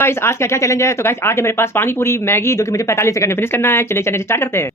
Guys आज क्या क्या चैलेंज है। तो गाइस आज है मेरे पास पानी पूरी मैगी जो कि मुझे 45 सेकंड में फिनिश करना है। चलिए चैलेंज स्टार्ट करते हैं।